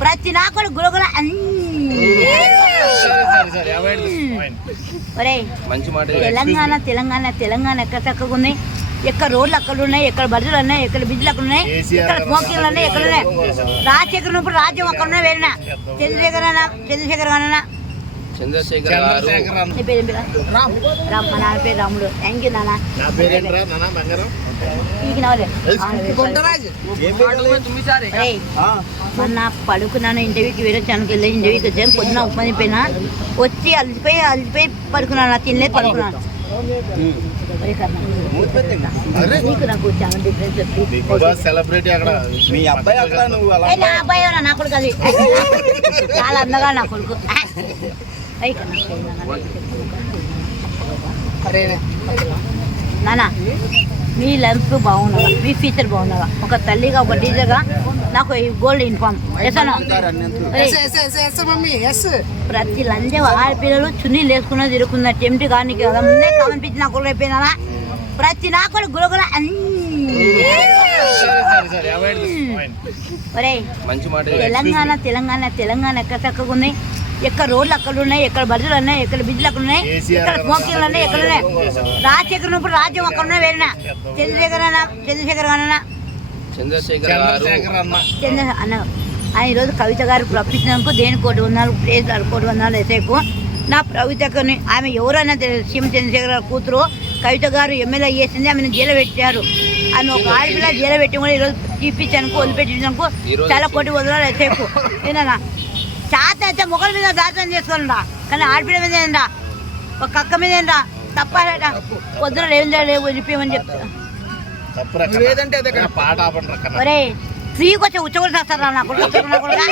ప్రతి నాకుడు గులగుల తెలంగాణ తెలంగాణ తెలంగాణ ఎక్కడ చక్కగా ఉంది ఎక్కడ రోడ్లు అక్కడ ఉన్నాయి ఎక్కడ బడులు ఉన్నాయి ఎక్కడ బిజ్జులు అక్కడ ఉన్నాయి ఎక్కడ స్మోకింగ్లు ఉన్నాయి ఎక్కడ ఉన్నాయి రాజశేఖర్ ఉన్నప్పుడు రాజ్యం అక్కడ ఉన్నాయి వేరేనా చంద్రశేఖర్ అన్న చంద్రశేఖర్ అన్న చంద్రశేఖర్ గారు. నీ పేరు ఏం పేరు? రామ్. రామ్. మా నాన్న పేరు రాముడు. థ్యాంక్ యూ నాన్న. నా పేరేంట్రా నాన్న బంగారం? నీకు నవ్వలే ఒరేయ్, మొన్న పడుకున్నాను ఇంటర్వ్యూకి వెళ్ళొచ్చాను వెళ్ళి ఇంటర్వ్యూకి వచ్చాను. పొద్దున ఉప్మా తిప్పినా వచ్చి అలసిపోయి అలసిపోయి పడుకున్నాను. నా తినలేదు పడుకున్నాను. ఒరే కర్ణ, నీకు నాకు చాలా డిఫరెన్స్ బిగ్ బాస్ సెలబ్రిటీ అక్కడ మీ అబ్బాయి అక్కడ నువ్వు అలా ఏ, నా అబ్బాయి నా కొడుకు అది. చాలా అందగా నా కొడుకు. నానా మీ లైఫ్ బాగున్నదా మీ ఫ్యూచర్ బాగున్నదా ఒక తల్లిగా ఒక టీచర్గా నాకు ఈ గోల్డ్ ఇన్ఫార్మ్ చేశాను ప్రతి లంజ ఆడపిల్లలు చున్నీలు వేసుకున్న తిరుగుకున్న టెంప్ట్ కానీ కదా ముందే కనిపించి నా కొడుకు అయిపోయినా ప్రతి నా కూడా గులగుల ఒరే మంచి మాట తెలంగాణ తెలంగాణ తెలంగాణ ఎక్కడ చక్కగా ఉంది. ఎక్కడ రోడ్లు అక్కడ ఉన్నాయి ఎక్కడ బడులు ఉన్నాయి ఎక్కడ బిజ్జులు అక్కడ ఉన్నాయి ఎక్కడ స్మోకింగ్లు ఉన్నాయి ఎక్కడ ఉన్నాయి? రాజశేఖర్ ఉన్నప్పుడు రాజ్యం అక్కడ ఉన్నాయి వేరేనా? చంద్రశేఖర్ అన్న చంద్రశేఖర్ అన్న. చంద్రశేఖర్ అన్న. ఆయన ఈరోజు కవిత గారు రప్పించినందుకు దేని కోటి వందలు కోటి వందలు ఎసేకు నా కవితకుని ఆమె ఎవరైనా తెలియదు సీఎం చంద్రశేఖర్ గారు కూతురు కవిత గారు ఎమ్మెల్యే చేసింది ఆమెను జైలు పెట్టారు. ఆమె ఒక ఆడపిల్ల జైలు పెట్టి కూడా ఈరోజు తీపిచ్చానుకో వదిలిపెట్టించానుకో చాలా కోటి వందలు ఎసేకు ఏనా చాత అయితే మొగల మీద దాచం చేసుకోవాలండా కానీ ఆడపిల్ల మీద ఏందా ఒక కక్క మీద ఏందా తప్పారట పొద్దున లేవు లేవు వెళ్ళిపోయమని చెప్తా ఒరే ఫ్రీకి వచ్చి ఉచ్చగొలు చేస్తారా నా కొడుకు? ఉచ్చగొలు నా కొడుకా?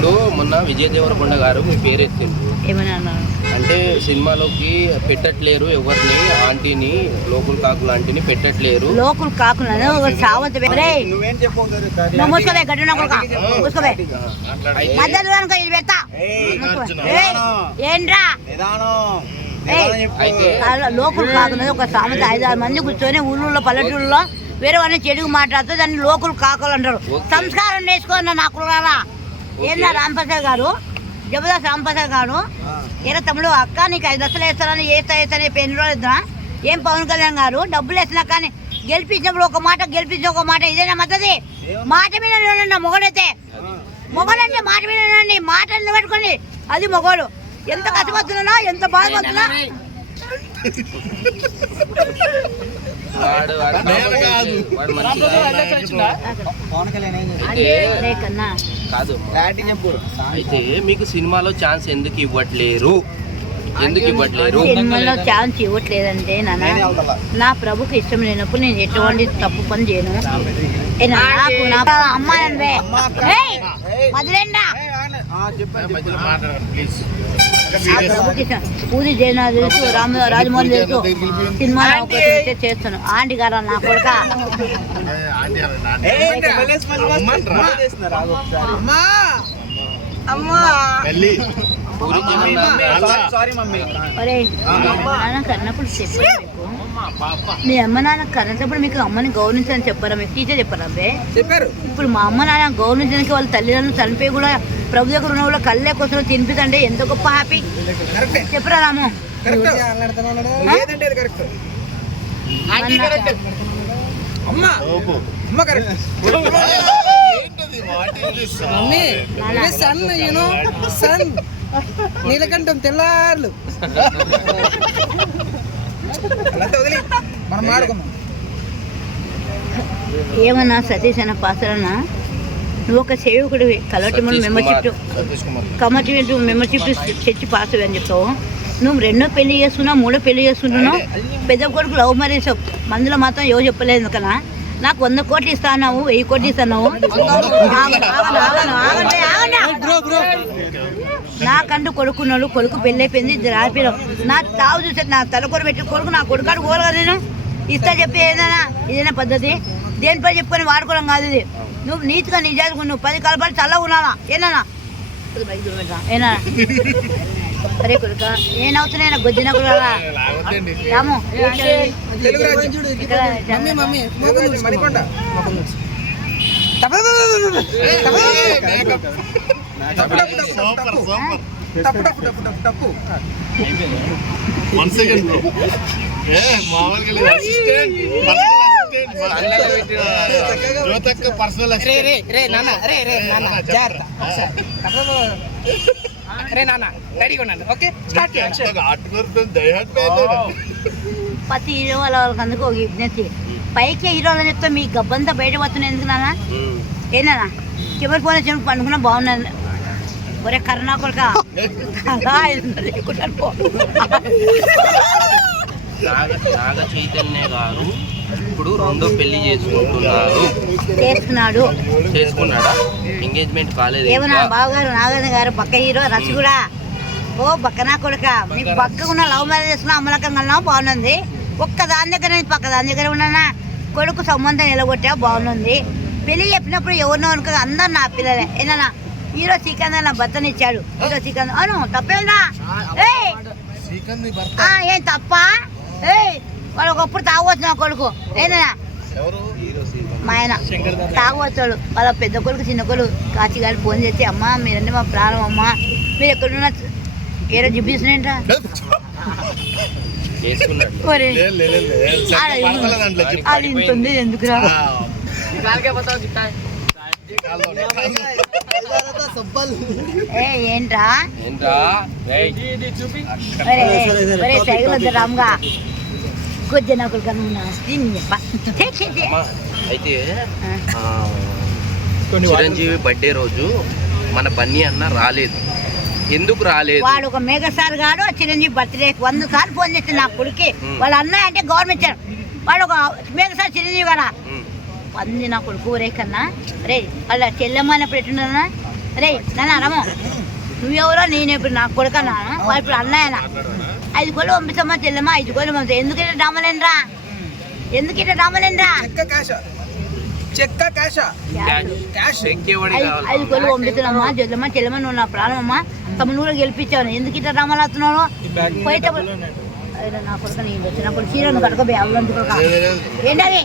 ఇప్పుడు మొన్న విజయ్ దేవరకొండ గారు మీ పేరు ఎత్తిండ్రు. అంటే సినిమాలోకి పెట్టట్లేరు ఎవరిని ఆంటీని లోకుల్ కాకులు ఆంటీని పెట్టట్లేరు. లోకులు ఒక సావంత ఏంట్రా? లోకులు ఒక సామెత ఐదు ఆరు మంది కూర్చొని ఊళ్ళో పల్లెటూళ్ళలో వేరే వాళ్ళని చెడుగు మాట్లాడుతూ దాన్ని లోకులు కాకులు అంటారు. సంస్కారం నేర్చుకున్న నా కులారా ఏందా రాంప్రసాద్ గారు? జబర్దస్త్ రాంప్రసాద్ గారు. ఏరా తమ్ముడు అక్క నీకు ఐదు లక్షలు వేస్తానని వేస్తా వేస్తానని ఎన్ని రోజులు ఇద్దా? ఏం పవన్ కళ్యాణ్ గారు? డబ్బులు వేసినా కానీ గెలిపించినప్పుడు ఒక మాట గెలిపించి ఒక మాట ఇదేనా మద్దది మాట మీద నిలబడండి మొగడైతే. మొగడంటే మాట మీద మాట నిలబెట్టుకోండి. అది మొగోడు. ఎంత కష్టపడుతున్నా ఎంత బాధపడుతున్నా కాదు. అయితే మీకు సినిమాలో ఛాన్స్ ఎందుకు ఇవ్వట్లేరు ఎందుకు ఇవ్వట్లేరు సినిమాలో ఛాన్స్ ఇవ్వట్లేదంటే నాన్న నా ప్రభుకి ఇష్టం లేనప్పుడు నేను ఎటువంటి తప్పు పని చేయను నాకు నా అమ్మ వదిలేండా చెప్పండి ప్లీజ్ నా ప్రభుకి ఇష్టం పూరి జగన్నాథ్ తెలుసు రామ రాజమోహన్ తెలుసు సినిమా అవకాశం ఇస్తే చేస్తాను. ఆంటీ గారు నా కొడుక? కన్నప్పుడు చెప్పారా మీ అమ్మ నాన్న కన్నప్పుడు మీకు అమ్మని గౌరవించని చెప్పారా? మీకు టీచర్ చెప్పారా చెప్పారు. ఇప్పుడు మా అమ్మ నాన్న గౌరవించడానికి వాళ్ళ తల్లిదండ్రులు చనిపోయి కూడా ప్రభు దగ్గర ఉన్న వాళ్ళు కళ్ళే కోసం తినిపిస్తుంటే ఎంత గొప్ప హ్యాపీ కరెక్టే చెప్పరా Ramu? Son you know son. Neelakantham తెల్లార్లు. మనం ఏమన్నా సతీష్ అన్న పాత్రనా? నువ్వు ఒక సేవకుడివి కలవటి membership committee membership church pass అని చెప్తావు నువ్వు రెండో పెళ్ళి చేస్తున్నావు మూడో పెళ్ళి చేస్తున్నావు. పెద్ద కొడుకు లవ్ మ్యారేజ్ మందులో మాత్రం ఎవరు చెప్పలేదు కదా నాకు వంద కోట్లు ఇస్తా అన్నావు వెయ్యి కోట్లు ఆగండి. నాకంటూ కొడుకున్నాడు కొడుకు పెళ్ళి అయిపోయింది ఇద్దరు ఆపిలో నా తావు చూసే నా తలకొర పెట్టి కొడుకు నా కొడుకాడు కోరు కదా నేను. ఇస్తా చెప్పి ఏదైనా ఇదేనా పద్ధతి. దేనిపై చెప్పుకొని వాడుకోవడం కాదు ఇది. నువ్వు నీతిగా నిజాలుగా నువ్వు పది కలపడి చల్లగా ఉన్నావా? ఏనా ఏనా? కొడుక గొజ్జిన కూడా రాము వన్ సెకండ్ బ్రో ఏ మామూలుగా జ్యోతక్క పర్సనల్ రే రే అసిస్టెంట్ రే నాన్న రే రే నాన్న జాగ్రత్త ఒకసారి. రే నాన్న రెడీగా ఉన్నాను ఓకే? స్టార్ట్ చేయండి. ఆటుకొరుతుంది దయహట్ పేరు ప్రతి హీరో వాళ్ళ వాళ్ళకి అందుకు ఒక విజ్ఞప్తి. పైకి హీరోలు చెప్తే మీ గబ్బంతా బయట పోతున్నాయి ఎందుకు నాన్న. ఏనా చివరి పోయిన చివరి పండుకున్నా బాగున్నది ఒరే కొడుక. అలా. నాగ నాగ చైతన్య గారు. ఇప్పుడు రెండో పెళ్ళి చేసుకుంటున్నారు. చేస్తున్నాడు చేసుకున్నాడా? ఎంగేజ్మెంట్ కాలేదు ఏమన్నా. బావగారు నాగార్జున గారు పక్క హీరో రసి కూడా ఓ బక్కనా కొడుక. మీ పక్కకున్న లవ్ మ్యారేజ్ చేసుకున్న అమలకం కన్నా బాగుంది ఒక్క దాని దగ్గర పక్క దాని దగ్గర ఉన్నానా కొడుకు సంబంధం నిలగొట్టా బాగుంది పెళ్ళి చెప్పినప్పుడు ఎవరినో అనుకో అందరు నా పిల్లలే. ఏనా హీరో సికందర్ నా భర్తనిచ్చాడు. హీరో సికందర్ అవును శ్రీకాంత్ నీ భర్త ఆ, ఏం తప్ప? ఏయ్ వాడు ఒకప్పుడు తాగవచ్చు నా కొడుకు. ఎవరు? మా ఆయన. తాగవచ్చాడు వాళ్ళ పెద్ద కొడుకు చిన్న కొడుకు కాచిగాడి ఫోన్ చేసి అమ్మా మీరంటే మా ప్రాణం అమ్మా. మీరు ఎక్కడున్నా ఏదో చూపిస్తున్నాయంట చేసుకున్నాడు. ఒరే. లేదు లేదు లేదు ఆడ సరిగ్గా పడతలే దాంట్లో చెప్పు. అది ఇంత ఉంది ఎందుకురా ఏంట్రా? సైకిల్ వద్దు రామ్గా. కొద్ది నాకు అయితే చిరంజీవి బర్త్డే రోజు మన బన్నీ అన్న రాలేదు. ఎందుకు రాలేదు? వాడు ఒక మెగాస్టార్ గాడు చిరంజీవి బర్త్డే వంద సార్లు ఫోన్ చేసి నా కొడుకి. వాళ్ళ అన్నయ్య అంటే గవర్నమెంట్ వాడు ఒక మెగాస్టార్ చిరంజీవి గారా. పంది నా కొడుకు రే కన్నా. రే వాళ్ళ చెల్లెమ్మ ఎట్టున్నా రే నాన్న రమో నువ్వెవరో నేను ఇప్పుడు నా కొడుకన్నా? వాడు ఇప్పుడు అన్నయ్యనా? ఐదు కోళ్ళు పంపిస్తామా చెల్లెమ్మ ఐదు కోళ్ళు పంపిస్తా. ఎందుకు ఇట్లా రామలేంద్రా? ఎందుకు ఇట్లా చెక్క క్యాష్? క్యాష్. ఐదు కోళ్ళు పంపిస్తున్నామ్మా చెల్లెమ్మ చెల్లెమ్మ నువ్వు నా ప్రాణమమ్మా. తమ్ముడు కూడా గెలిపించావు. ఎందుకు ఇట్లా రామలాతున్నావు పోయేటప్పుడు అరే నా కొడుకు నేను చీరను కట్టుకోబోయే ఏంటది?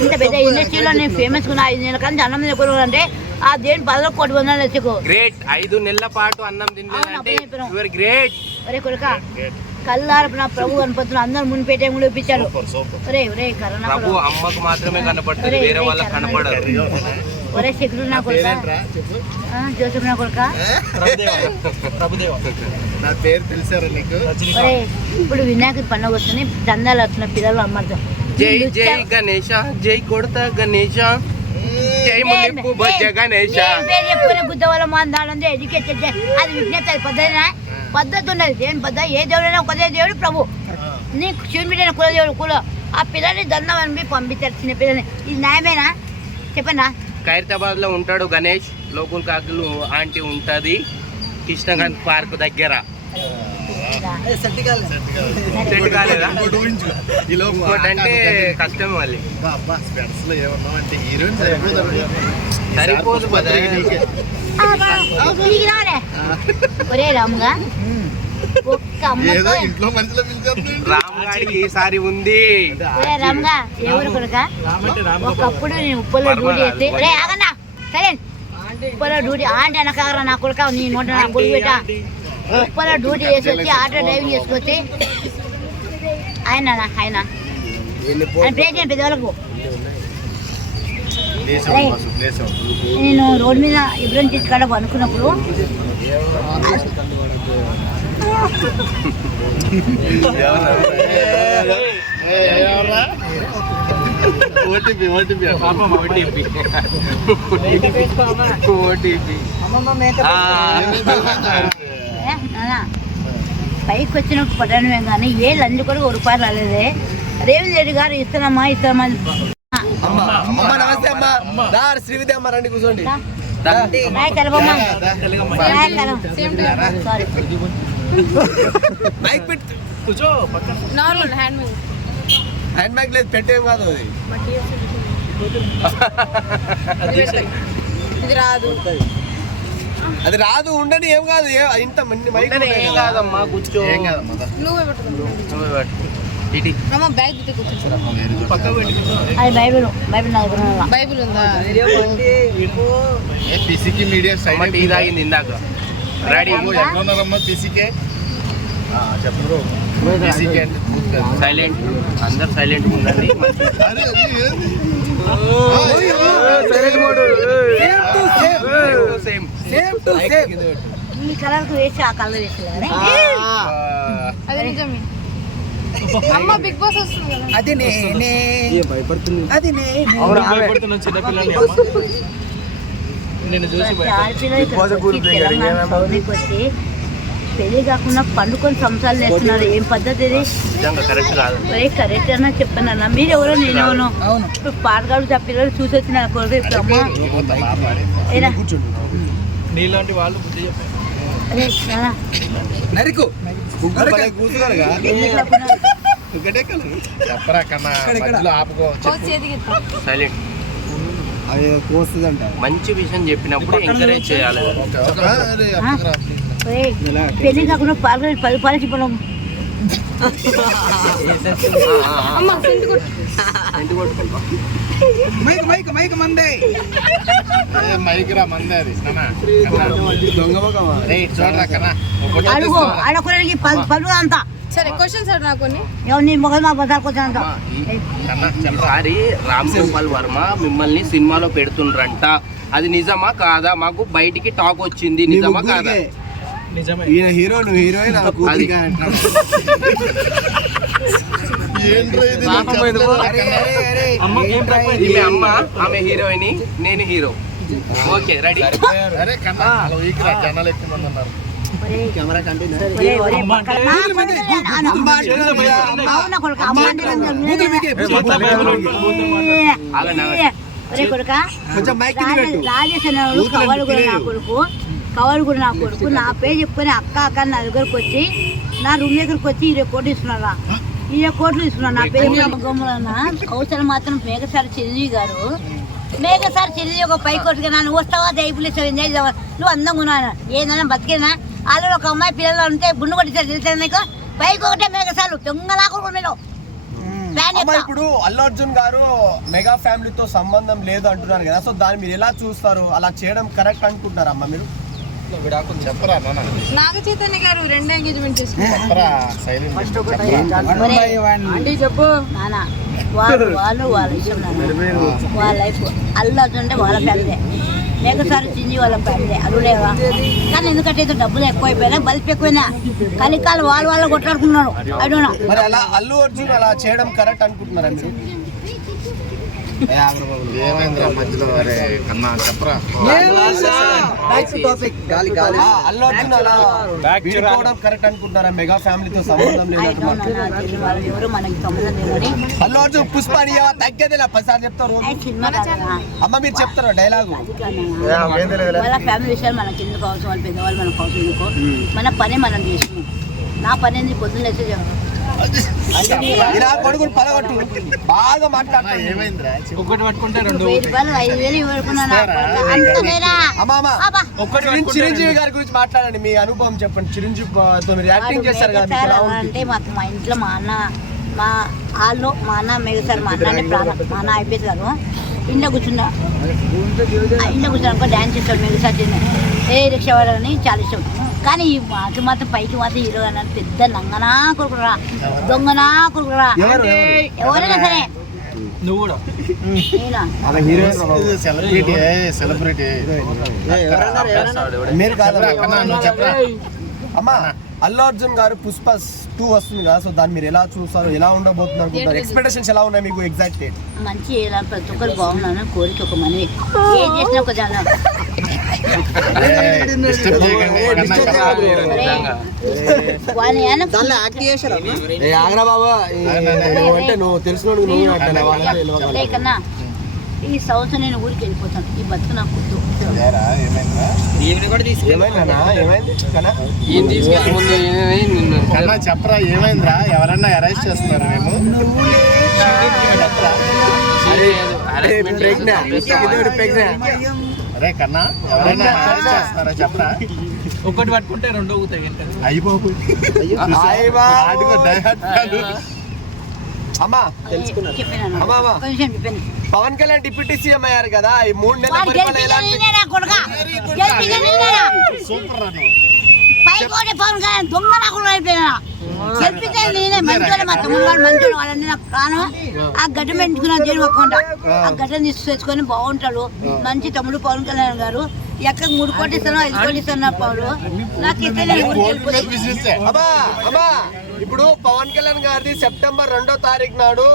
ఇంత పెద్ద ఇండస్ట్రీలో నేను ఫేమస్ ఐదు నెలల కానీ అన్నం తినకూడదు అంటే ఆ దేని పదలో కోటి వందలు తెచ్చుకో గ్రేట్ ఐదు నెలల పాటు అన్నం. యువర్ గ్రేట్ ఒరే కొడుక నా ప్రభు కనపడుతున్న అందరు మునిపేట కూడా ఇప్పించాడు అమ్మకు మాత్రమే కనపడుతుంది వేరే వాళ్ళకి కనపడరు ఒరే శకుడు నా కొడుక? జోసెఫ్ నా కొడుక? నా పేరు తెలుసారా నీకు? ఒరే ఇప్పుడు వినాయక పండుగ వస్తుంది దందాలు వస్తున్న పిల్లలు అమ్మర్థం జై జై గణేష జై కొడత గణేష జై గణేష పేరు చెప్పుకునే బుద్ధ వల్ల మాందాలందే ఎడ్యుకేటెడ్ అది విజ్ఞత అది పద్ధతి పద్ధతి ఉన్నది. దేని పద్ధతి ఏ దేవుడైనా ఒకదే దేవుడు ప్రభు. నీకు శివుని కుల దేవుడు కుల. ఆ పిల్లని దండం అని పంపిస్తారు చిన్న పిల్లని. ఇది న్యాయమేనా? చెప్పనా? ఖైరతాబాద్లో ఉంటాడు గణేష్. లోకుల్ కాకులు ఆంటీ ఉంటది. కృష్ణగంజ్ పార్క్ దగ్గర. సెట్ కాలేదా ఇంకోటి అంటే కష్టం మళ్ళీ. సరిపోదు ఏదో ఇంట్లో మనుషులు ఈసారి ఉంది. రాముగా ఎవరు కొడుక? ఒకప్పుడు నేను ఉప్పల్లో డ్యూటీ చేస్తే రే ఆగన్నా సరే. ఉప్పల్లో డ్యూటీ ఆంటీ అనకాగరా నా కొడుక నీ నోట నా కొడుకు పెట్ట. ఉప్పల్లో డ్యూటీ చేసి వచ్చి ఆటో డ్రైవింగ్ చేసుకొచ్చి ఆయన ఆయన. ప్రెసిడెంట్ పెద్దవాళ్ళకు. నేను రోడ్ మీద చీజ్ కాడ అనుకున్నప్పుడు? ఓటీపీ ఓటీపీ ఓటీపీ ఓటీపీ ఏ, నాన్న, పైకి వచ్చినప్పుడు పట్టడమే కానీ ఏ లంచ్ కూడా ఒక రూపాయలు రాలేదే రేవంత్ రెడ్డి గారు ఇస్తానమ్మా అని అమ్మ నమస్తే అమ్మ రండి కూర్చోండి సారీ మైక్ పెట్టి కూర్చో నార్మల్ హ్యాండ్ హ్యాండ్ బ్యాగ్ లేదు పెట్టేం కాదు అది. ఇది రాదు. అది రాదు ఉండని ఏం కాదు ఇంత మంది మైక్ ఏం కాదమ్మా కూర్చో. ఏం కాదమ్మా. నువ్వే పట్టుకో నువ్వే పట్టు. బైబిల్ బైబిల్ నాకు కొనాలా. బైబిల్ ఉందా? ఏ పిసికి మీడియా అమ్మ టీ తాగింది ఇందాక. పిసికే? చెప్పరు. సైలెంట్. అందరు సైలెంట్ ఉండండి. అరే, అది ఏంది? సేమ్ ఈ కలర్ వేసి ఆ కలర్ వేసి కానీ అది నిజమే. అమ్మ బిగ్ బాస్ వస్తుంది కదా. అది నేనే. భయపడుతుంది. అది నేనే. ఆడపిల్లలు వచ్చి పెళ్ళి కాకుండా పండుకొని సంవత్సరాలు చేస్తున్నారు. ఏం పద్ధతి ఇది కరెక్ట్ కాదు. ఒరే కరెక్ట్ అన్న చెప్పానన్నా మీరు ఎవరో? నేనేమో అవును. ఇప్పుడు పాటగాడు తప్పిల్లలు చూసి వచ్చిన కొరకు ఇప్పుడు నీలాంటి వాళ్ళు బుద్ధి చెప్పారు అరే నాన్న, నరికు. కూర్చున్నారుగా ఎందుకు లేకున్నా? ఒకటే కలర్. చెప్పరా కన్నా మధ్యలో ఆపుకో. సైలెంట్ అది కోస్తుందంట. మంచి విషయం చెప్పినప్పుడు ఎంకరేజ్ చేయాలి. పెళ్ళి కాకుండా పాటగాడు పది పాలు చెప్పడం అమ్మ సెంటు కొట్టు. మైక్ మైక్ మైక్ మందే. మైక్ రా మందే అది. దొంగ చూడరా కన్నా. పలు అంతా. సరే క్వశ్చన్స్ అడు నాకు కొన్ని. ఎవరు నీ మొగలు మా రామ్ గోపాల్ వర్మ మిమ్మల్ని సినిమాలో పెడుతుండ్రంట. అది నిజమా కాదా? మాకు బయటికి టాక్ వచ్చింది. నిజమా కాదా? ఈయన హీరో నువ్వు హీరోయిన్ ఆ కూతురికే ఈమె అమ్మ ఆమె హీరోయిన్ నేను హీరో ఓకే రెడీ? నాన్న. కొడుకా, కవలు కూడా నా కొడుకు నా పేరు చెప్పుకొని అక్క అక్క నా దగ్గరకు వచ్చి నా రూమ్ దగ్గరకు వచ్చి ఇరవై కోట్లు ఇస్తున్నారా? ఇరవై కోట్లు ఇస్తున్నా నా పేరు గమ్ములన్న అవసరం మాత్రం మేఘసారి చిరంజీవి గారు. మేఘసారి చిరంజీవి ఒక పై కొట్టుగా నువ్వు వస్తావా? చేస్తావా? నువ్వు అందంగా ఉన్నాను ఏదైనా బతికేనా? వాళ్ళు ఒక అమ్మాయి పిల్లలు ఉంటే గుండు కొట్టిస్తారు తెలుసా నీకు పైకి ఒకటే మేఘసాలు అమ్మ ఎక్క. ఇప్పుడు అల్లు అర్జున్ గారు మెగా ఫ్యామిలీతో సంబంధం లేదు అంటున్నారు కదా. సో దాన్ని మీరు ఎలా చూస్తారు? అలా చేయడం కరెక్ట్ అనుకుంటున్నారా అమ్మ మీరు? చెప్పరా నాగ చైతన్య గారు రెండు ఎంగేజ్మెంట్ చేసుకున్నారు చెప్పు. వాళ్ళు వాళ్ళు వాళ్ళ ఇష్టం వాళ్ళ లైఫ్ అల్లు అర్జున్ అంటే వాళ్ళ ఫ్యామిలీ మేకసారి వాళ్ళం వాళ్ళ ఫ్యామిలీ. అరుడేవా కానీ ఎందుకంటే ఇది డబ్బులు ఎక్కువైపోయినా బల్ప్ ఎక్కువైనా కలికాలు వాళ్ళు వాళ్ళు కొట్లాడుకున్నారు అడుగునా మరి అలా అల్లు అర్జున్ అలా చేయడం కరెక్ట్ అనుకుంటున్నారా ఏమైందిరా మధ్యలో? అరే కన్నా చెప్పరా? కరెక్ట్ అనుకుంటున్నారా మెగా ఫ్యామిలీతో సంబంధం లేదు అంటున్నారు. వాళ్ళు. ఎవరు? మనకి సంబంధం లేదని అల్లు అర్జున్ పుష్ప అని తగ్గేది పదిసార్లు చెప్తారు. అమ్మ మీరు చెప్తారు డైలాగు. వాళ్ళ ఫ్యామిలీ విషయాలు మనకి ఎందుకు అవసరం? వాళ్ళ పెద్దవాళ్ళు మనకు అవసరం ఎందుకు? మన పని మనం చేసుకున్నాం నా పని పొద్దున్న లేచి ఇలా కొడుకుని పలగొట్టు బాగా ఏమైందిరా. ఒకటి పట్టుకుంటే రెండు అమ్మ చిరంజీవి గారి గురించి మాట్లాడండి. మీ అనుభవం చెప్పండి. చిరంజీవి తో మీరు యాక్టింగ్ చేస్తారు కదా అంటే మాకు మా ఇంట్లో మా అన్న మా వాళ్ళు మా అన్న మెగసారు మా అన్న ప్రాణం. మా అన్న అయిపోయింది గారు. ఇంట్లో కూర్చున్నా. ఇంట్లో కూర్చున్నాక డ్యాన్స్ చేస్తాడు మెగసారి ఏ రిక్షా వాళ్ళని చాలా ఇష్టం. కానీ ఈ మాకు మాత్రం పైకి మాత్రం హీరో అన్నది పెద్ద నంగనా కొడుకురా దొంగనా కొడుకురా. ఎవరు? ఎవరు? ఎవరైనా సరే. నువ్వు కూడా? అమ్మ అల్లు అర్జున్ గారు పుష్ప టూ వస్తుంది కదా సో దాన్ని మీరు ఎలా చూస్తారు ఎలా ఉండబోతుంది అనుకుంటారు? ఎక్స్పెక్టేషన్స్ ఎలా ఉన్నాయి మీకు ఎగ్జాక్ట్ మంచి ప్రతి ఒక్కరు బాగున్నాను కోరిక ఒక మనవి. ఏం చేసినా ఒక జనం ఆగ్రా బాబా ఈ- అంటే నువ్వు సంవత్సరం నేను ఊరికి వెళ్ళిపోతాను ఈ బతుకు నాకు వద్దు. చెప్పరా ఏమైందిరా ఎవరన్నా అరెస్ట్ చేస్తున్నారు మేము చెప్పరా అరే కన్నా ఎవరైనా మ్యారేజ్ చేస్తున్నారా చెప్పరా ఒకటి పట్టుకుంటే రెండు వెంటనే. అయిపోయి. అమ్మా పవన్ కళ్యాణ్ డిప్యూటీ సీఎం అయ్యారు కదా ఈ మూడు నెలల పరిపాలన? సూపర్ పైకోటి పవన్ కళ్యాణ్ దొంగ నా కొడుకు అయిపోయినా. గెలిపించేది నేనే మంచోడు మా తమ్ముడు మంచోడు వాళ్ళని నాకు ప్రాణం ఆ గడ్డ పెంచుకున్నా దేవుడు ఒక్కంట ఆ. గడ్డను తీసుకొచ్చుకొని బాగుంటాడు. మంచి తమ్ముడు పవన్ కళ్యాణ్ గారు. ఎక్కడ మూడు కోట్లు ఇస్తాను ఐదు కోట్లు ఇస్తాను పౌరు నాకు ఇప్పుడు పవన్ కళ్యాణ్ గారిది సెప్టెంబర్ రెండో తారీఖు నాడు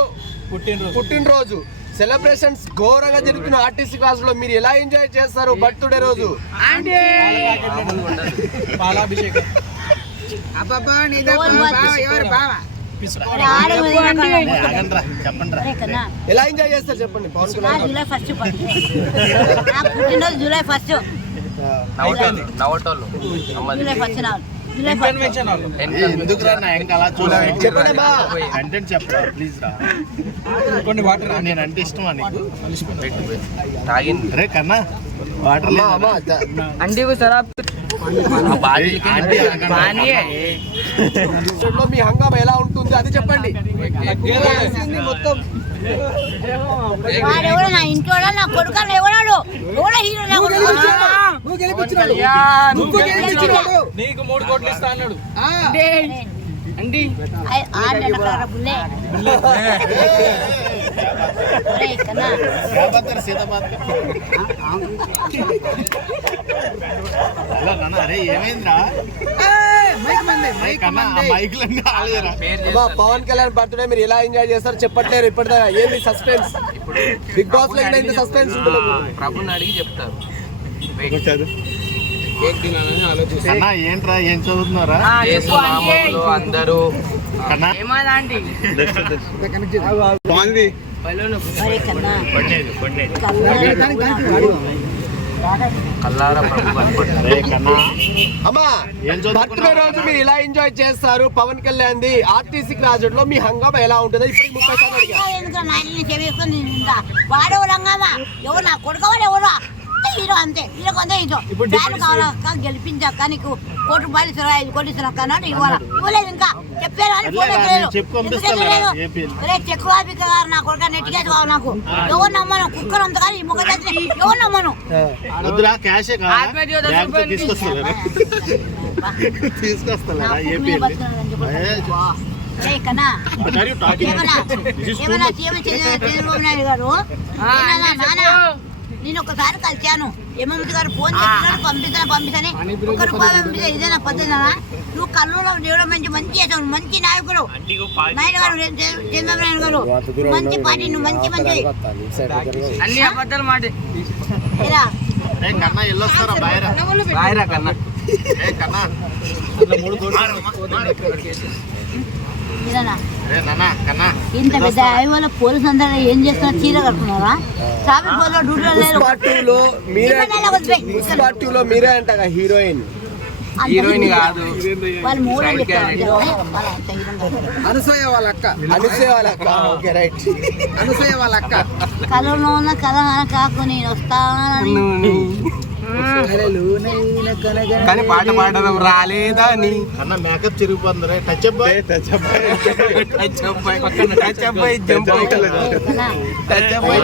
పుట్టినరోజు. పుట్టినరోజు. సెలబ్రేషన్స్ ఘోరంగా జరుగుతున్న ఆర్టీసీ క్లాస్లో మీరు ఎలా ఎంజాయ్ చేస్తారు బర్త్డే రోజు? పాలాభిషేకం. ఎలా ఎంజాయ్ చేస్తారు చెప్పండి? పవన్ కళ్యాణ్ జూలై ఫస్ట్ పుట్టినరోజు జూలై ఫస్ట్ నవ్వటోళ్ళు నవ్వటోళ్ళు. అమ్మది జూలై ఫస్ట్ కంటెంట్ చెప్పరా? ప్లీజ్ రా. కొన్ని వాటర్ నేను అంటే ఇష్టమా నీకు? తాగింది. రే కన్నా వాటర్ అమ్మా అమ్మా ద- మీ హంగామా ఎలా ఉంటుంది అది చెప్పండి వాడెవడో నా ఇంట్లో నా కొడుకు ఎవడాడు ఎవడో హీరో నా కొడుకు నువ్వు గెలిపించినాడు నువ్వు గెలిపించినాడు నీకు మూడు కోట్లు ఇస్తా అన్నాడు ఐ- అరే ఏమైందిరా. పవన్ కళ్యాణ్ బర్త్డే మీరు ఎలా ఎంజాయ్ చేస్తారు చెప్పట్లేరు ఇప్పటిదాకా. ఏంది సస్పెన్స్ బిగ్ బాస్లో ఇంత సస్పెన్స్ ఉంటుంది ప్రభుని అడిగి చెప్తారు. ఏంట్రా ఏం చదువుతున్నారా అందరూ. రోజు మీరు ఎలా ఎంజాయ్ చేస్తారు. పవన్ కళ్యాణ్ ది ఆర్టీసీ రాజుడ్లో మీ హంగామా ఎలా ఉంటుంది ఇప్పుడు ముప్పై సార్లు అడిగా హీరో అంతే. హీరో. కొంత హీరో ఫ్యాన్ కావాలా గెలిపించాక నీకు కోటి రూపాయలు ఇస్తారా ఐదు కోట్లు ఇస్తారా అక్క అన్నాడు ఇవ్వాలా ఇవ్వలేదు ఇంకా. చెప్పారు అని ఫోన్ చెక్కు వాపిక గారు నా కొడుకు కావాలి నాకు? ఎవరు నమ్మను? కుక్కర్ అంత కానీ ముఖం ఎవరు నమ్మను? తీసుకొస్తా ఏమన్నా ఏమన్నా సీఎం చంద్రబాబు నాయుడు గారు? నేను ఒకసారి కలిశాను ఏమమ్మ గారు ఫోన్ చేస్తున్నాడు పంపిస్తాను పంపిస్తాను ఒక రూపాయి పంపిస్తే ఇదేనా పద్ధతి నువ్వు కర్నూలు దేవుడు మంచి మంచి చేసావు మంచి నాయకుడు. నాయుడు గారు చంద్ర- చంద్రబాబు నాయుడు గారు. మంచి పార్టీ నువ్వు మంచి మంచి. అన్ని అబద్ధాలు మాట. కన్నా వెళ్ళొస్తారా బాయరా? కన్నా. ఏ కన్నా. ఇంత పెద్ద ఐవల పోలీసు అందరూ ఏం చేస్తున్నారు? చీర కట్టుకున్నారా? ట్రాఫిక్ పోలీసులు డ్యూటీలో మీరే అంట హీరోయిన్? హీరోయిన్ కాదు. character. వాళ్ళ కాదు. అనసూయ వాళ్ళ అక్క ఓకే రైట్. అనసూయ వాళ్ళ అక్క కలలో ఉన్న కథ కాకు నేను వస్తానని. కానీ పాట పాడడం రాలేదా అని కన్నా మేకప్ చిరిగిపోతుంది రే టచ్ అబ్బాయి టచ్ అబ్బాయి టచ్ అబ్బాయి టచ్ అబ్బాయి. టచ్ అబ్బాయి